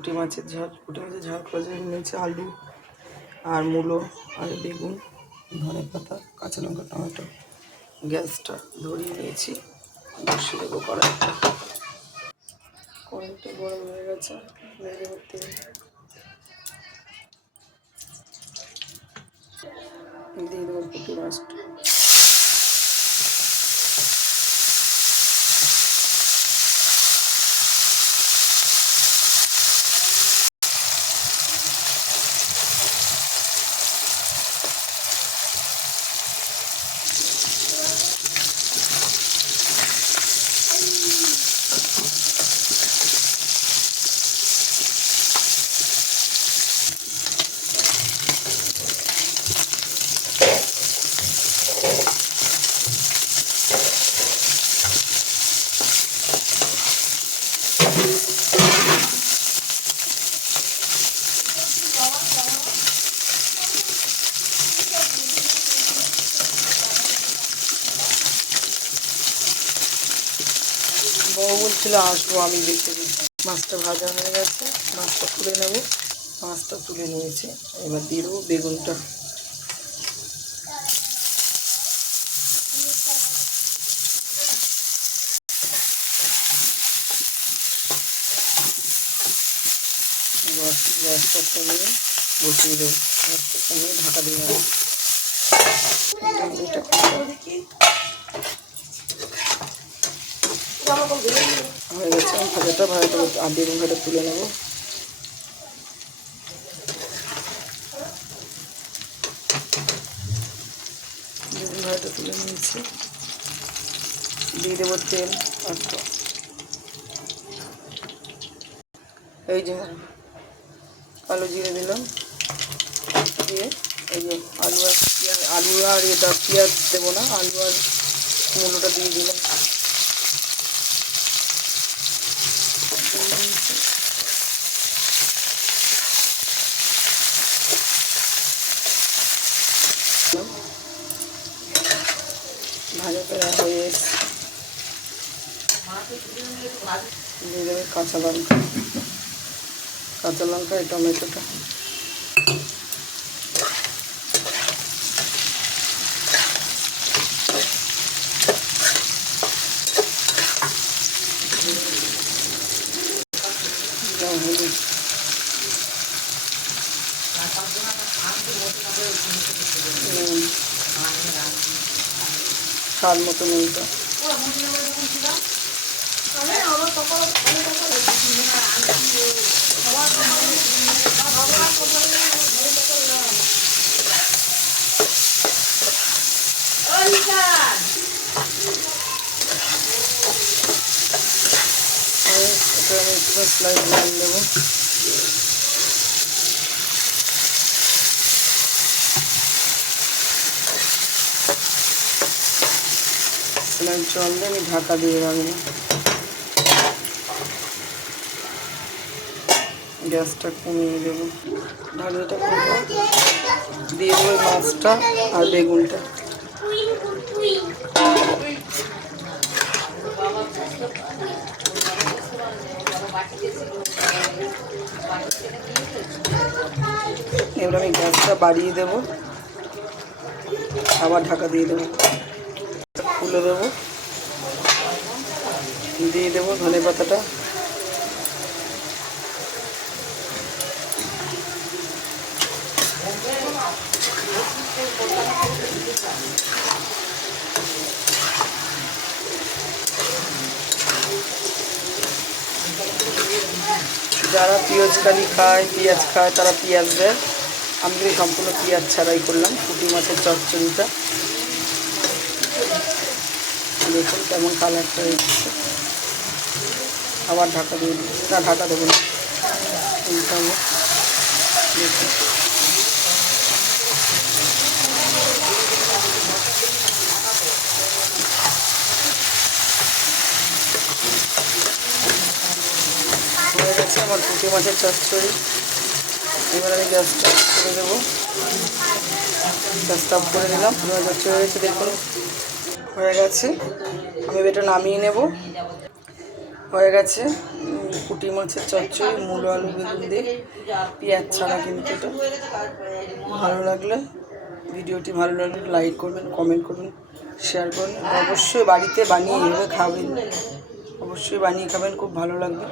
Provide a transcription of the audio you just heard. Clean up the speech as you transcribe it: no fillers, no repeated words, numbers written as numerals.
পুঁটি মাছের ঝাল করার জন্য নিয়েছি আলু আর মূলো আর বেগুন, ধনে পাতা, কাঁচা লঙ্কা, টমেটো। গ্যাসটা ধরিয়ে নিয়েছি, বসিয়ে দেবো কড়াইটা। কড়াইটা গরম হয়ে গেছে, দিয়ে দেবো তেল, দিয়ে দেবো পুঁটি মাছটা। বউ বলছিল আসবো, আমি দেখে দিই। মাছটা ভাজা হয়ে গেছে, মাছটা তুলে নেব। মাছটা তুলে নিয়েছি, এবার দিয়ে দেবো বেগুনটা। গ্যাসটা কমিয়ে বসিয়ে দেবো, গ্যাসটা কমিয়ে ঢাকা দিয়ে দেবো। হয়ে গেছে ভাজাটা, আর বেগুন ভাজা তুলে নেবো। বেগুন ভাজাটা তুলে নিয়েছি, দিয়ে দেবো তেল। আচ্ছা, এই যে কালো জিরে দিলাম, দিয়ে এই যে আলু আর এটা পেঁয়াজ দেবো না, আলু আর মূলোটা দিয়ে দিলাম। ভাজা করা হয়ে দিয়ে দেবে কাঁচা লঙ্কা আর টমেটোটা। হলুদ, স্বাদ মতো নুনটা। এটা আমি একটু স্লাইড দিয়ে দেবো। স্লাইড জল দিয়ে আমি ঢাকা দিয়ে রাখবো। গ্যাসটা কমিয়ে দেবো, ঢাকনিটা খুলবো, দিয়ে দেবো মাছটা আর বেগুনটা। এবার আমি গ্যাসটা বাড়িয়ে দেবো, আবার ঢাকা দিয়ে দেবো, খুলে দেবো, দিয়ে দেবো ধনে পাতাটা। যারা পেঁয়াজ খায় তারা পেঁয়াজ দেয়, আমি কিন্তু সম্পূর্ণ পেঁয়াজ ছাড়াই করলাম পুঁটি মাছের চচ্চড়িটা। দেখুন কেমন কালারটা হয়েছে। আবার ঢাকা দিয়ে দিই, না ঢাকা দেবো না, উল্টাবো। দেখুন হয়ে গেছে আমার পুঁটি মাছের চচ্চড়ি। এবার আমি গ্যাসটা করে দেবো, গ্যাসটা অফ করে দিলাম। পুঁটি মাছের চচ্চড়ি হয়েছে, দেখুন হয়ে গেছে। আমি এটা নামিয়ে নেব। হয়ে গেছে পুঁটি মাছের চচ্চড়ি মূলো আলু বেগুন দিয়ে, পেঁয়াজ ছাড়া। কিন্তু এটা ভালো লাগলে, ভিডিওটি ভালো লাগলে লাইক করবেন, কমেন্ট করবেন, শেয়ার করবেন। অবশ্যই বাড়িতে বানিয়ে এভাবে খাবেন, অবশ্যই বানিয়ে খাবেন, খুব ভালো লাগবে।